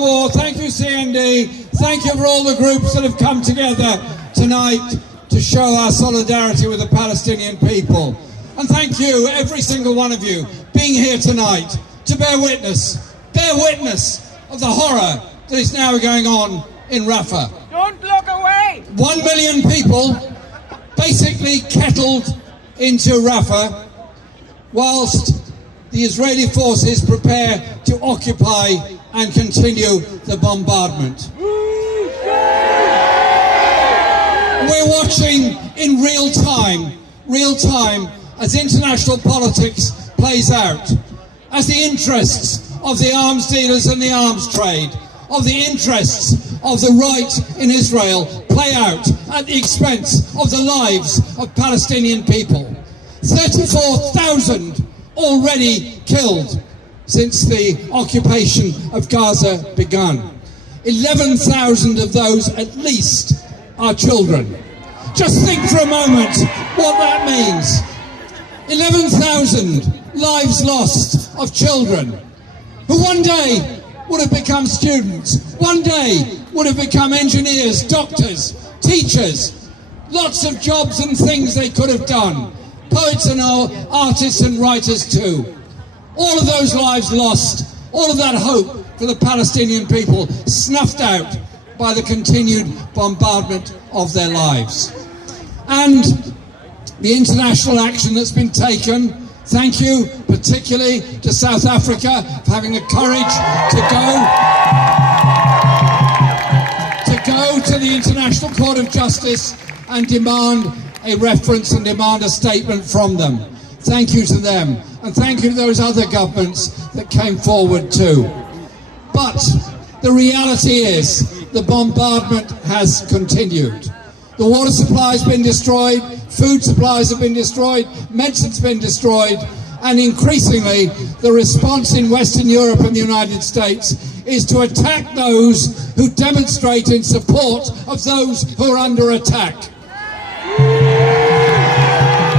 the War, thank you CND, thank you for all the groups that have come together tonight to show our solidarity with the Palestinian people. And thank you, every single one of you, being here tonight to bear witness of the horror that is now going on in Rafah. Don't look away! 1 million people basically kettled into Rafah whilst the Israeli forces prepare to occupy and continue the bombardment. We're watching in real time, as international politics plays out, as the interests of the arms dealers and the arms trade, of the interests of the right in Israel play out at the expense of the lives of Palestinian people. 34,000 already killed since the occupation of Gaza begun. 11,000 of those at least are children. Just think for a moment what that means. 11,000 lives lost of children who one day would have become students, one day would have become engineers, doctors, teachers, lots of jobs and things they could have done, poets and artists and writers too. All of those lives lost, all of that hope for the Palestinian people snuffed out by the continued bombardment of their lives. And the international action that's been taken, thank you particularly to South Africa for having the courage to go to the International Court of Justice and demand a reference and demand a statement from them. Thank you to them, and thank you to those other governments that came forward too. But the reality is the bombardment has continued. The water supply has been destroyed, food supplies have been destroyed, medicine's been destroyed, and increasingly the response in Western Europe and the United States is to attack those who demonstrate in support of those who are under attack.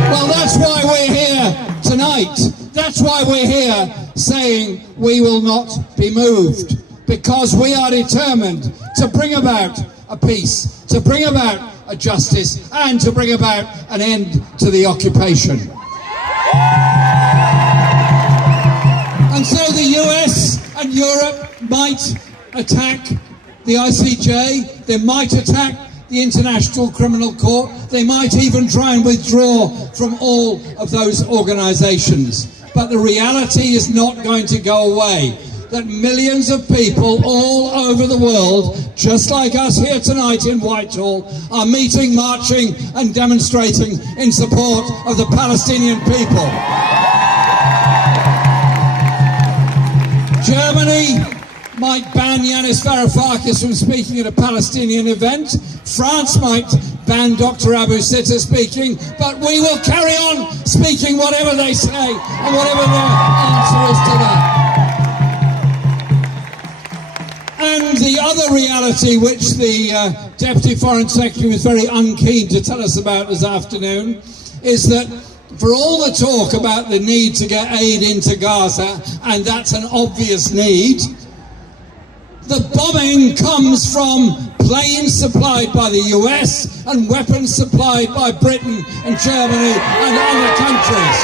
Well, that's why we're here tonight. That's why we're here saying we will not be moved, because we are determined to bring about a peace, to bring about a justice, and to bring about an end to the occupation. And so the US and Europe might attack the ICJ, they might attack the International Criminal Court, they might even try and withdraw from all of those organisations. But the reality is not going to go away. That millions of people all over the world, just like us here tonight in Whitehall, are meeting, marching and demonstrating in support of the Palestinian people. Germany might ban Yanis Varoufakis from speaking at a Palestinian event. France might ban Dr. Abu Sitta speaking, but we will carry on speaking whatever they say and whatever their answer is to that. And the other reality, which the Deputy Foreign Secretary was very unkeen to tell us about this afternoon, is that for all the talk about the need to get aid into Gaza, and that's an obvious need, the bombing comes from planes supplied by the US and weapons supplied by Britain and Germany and other countries.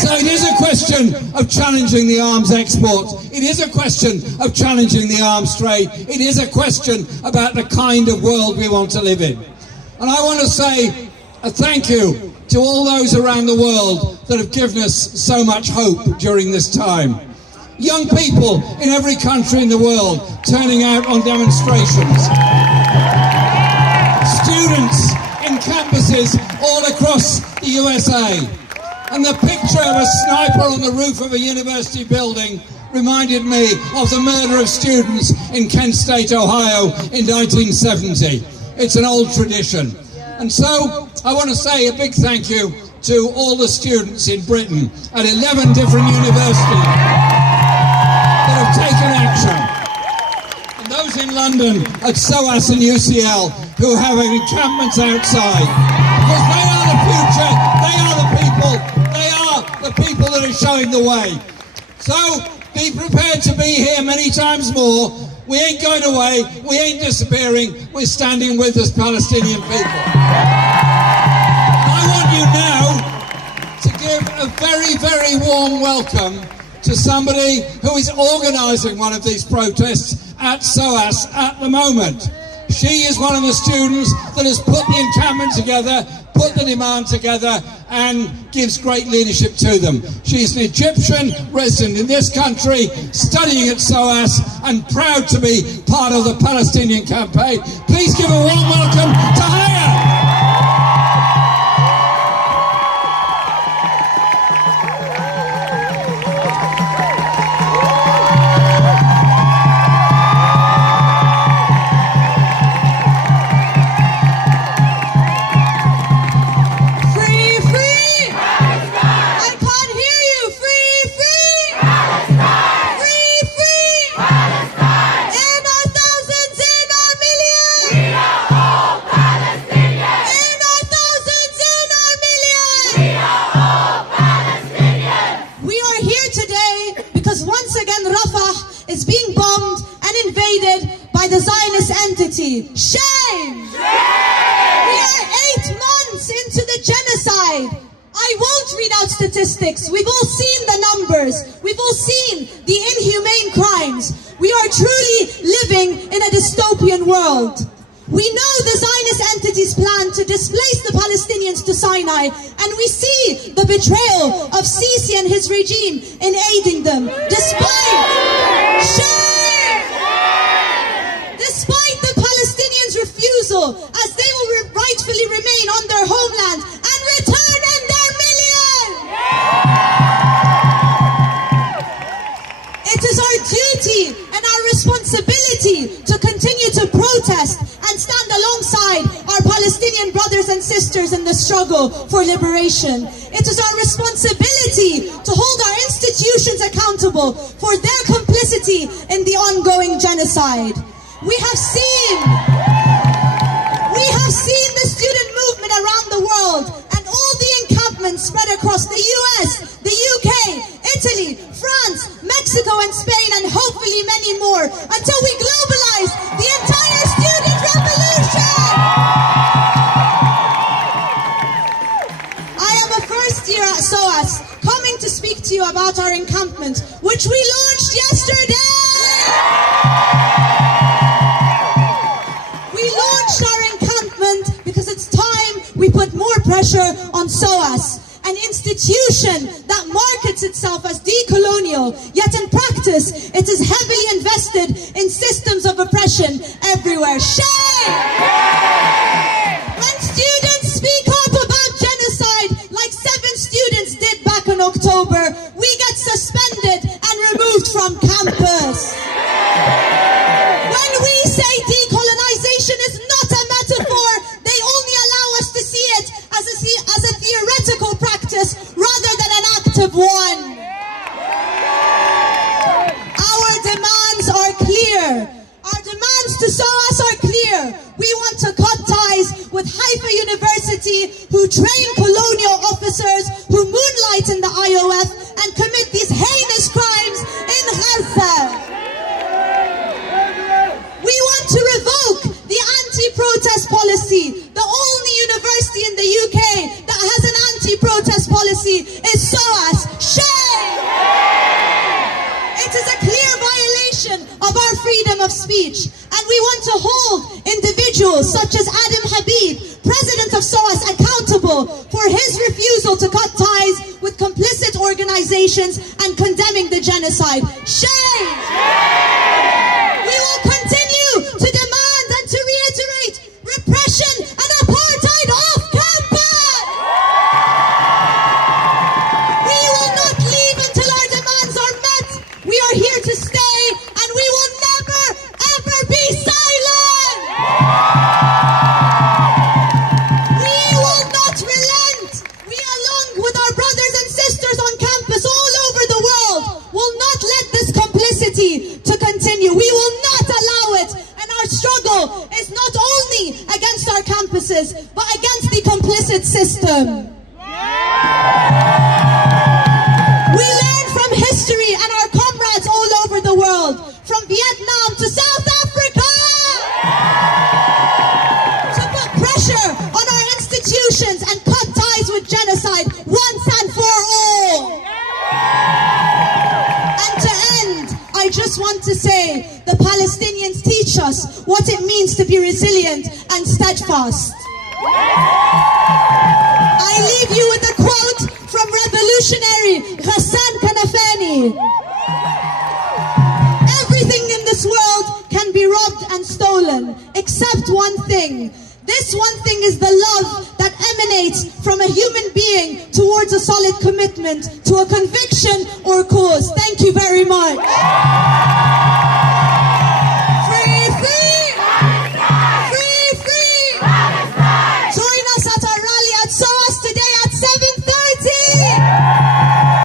So it is a question of challenging the arms exports. It is a question of challenging the arms trade. It is a question about the kind of world we want to live in. And I want to say a thank you to all those around the world that have given us so much hope during this time. Young people in every country in the world turning out on demonstrations. Students in campuses all across the USA. And the picture of a sniper on the roof of a university building reminded me of the murder of students in Kent State, Ohio in 1970. It's an old tradition. And so I want to say a big thank you to all the students in Britain at 11 different universities that have taken action. And those in London at SOAS and UCL who have encampments outside. Because they are the future, they are the people, they are the people that are showing the way. So Be prepared to be here many times more. We ain't going away. We ain't disappearing. We're standing with us Palestinian people. I want you now to give a very, very warm welcome to somebody who is organising one of these protests at SOAS at the moment. She is one of the students that has put the encampment together, put the demand together, and gives great leadership to them. She's an Egyptian resident in this country, studying at SOAS, and proud to be part of the Palestinian campaign. Please give a warm welcome to Haya. Shame! We are 8 months into the genocide. I won't read out statistics. We've all seen the numbers. We've all seen the inhumane crimes. We are truly living in a dystopian world. We know the Zionist entity's plan to displace the Palestinians to Sinai, and we see the betrayal of Sisi and his regime in aiding them, despite the Palestinians' refusal, as they will rightfully remain on their homeland and return in their millions. It is our duty and our responsibility to continue to protest and stand alongside our Palestinian brothers and sisters in the struggle for liberation. It is our responsibility to hold our institutions accountable for their complicity in the ongoing genocide. We have seen the student movement around the world and all the encampments spread across the US, the UK, Italy, France, Mexico and Spain, and hopefully many more, until we globalize the entire student revolution. I am a first year at SOAS, coming to speak to you about our encampment, which we launched yesterday. We put more pressure on SOAS, an institution that markets itself as decolonial, yet in practice it is heavily invested in systems of oppression everywhere. Shame! When students speak up about genocide, like 7 students did back in October, we get suspended and removed from campus. When we say decolonization is not a metaphor, they only allow us to see it as a theoretical practice rather than an active one. Our demands are clear. Our demands to SOAS are clear. We want to cut ties with Haifa University, who train colonial officers who moonlight in the IOF and commit these heinous crimes in Gaza. We want to revoke the anti-protest policy. The only university in the UK that has an anti-protest policy is SOAS. Shame! It is a clear violation of our freedom of speech. And we want to hold individuals such as Adam Habib, president of SOAS, accountable for his refusal to cut ties with complicit organizations and condemning the genocide. Shame! We will continue to demand and to reiterate repression and apartheid off campus! We will not leave until our demands are met. We are here to stay, and we will never, ever be silent! We will not relent. We, along with our brothers and sisters on campus all over the world, will not let this complicity to continue. We will not allow it. And our struggle is not only against our campuses, but against the complicit system. We learn from history, and our comrades with genocide once and for all. And to end, I just want to say the Palestinians teach us what it means to be resilient and steadfast. I leave you with a quote from revolutionary Ghassan Kanafani. Everything in this world can be robbed and stolen, except one thing. This one thing is the love that emanates from a human being towards a solid commitment to a conviction or cause. Thank you very much.